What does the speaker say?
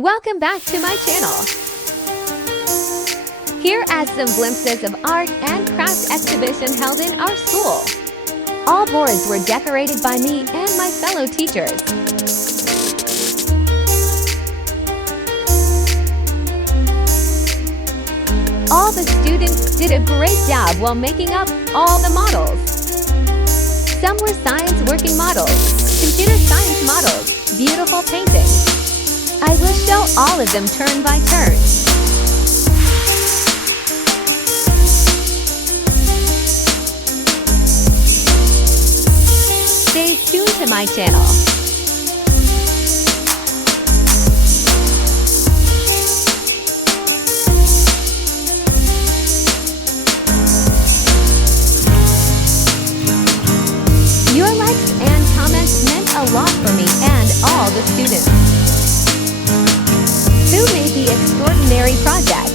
Welcome back to my channel. Here are some glimpses of art and craft exhibition held in our school. All boards were decorated by me and my fellow teachers. All the students did a great job while making up all the models. Some were science working models, computer science models, beautiful paintings. I will show all of them turn by turn. Stay tuned to my channel. Your likes and comments meant a lot for me and all the students. Who made the extraordinary project?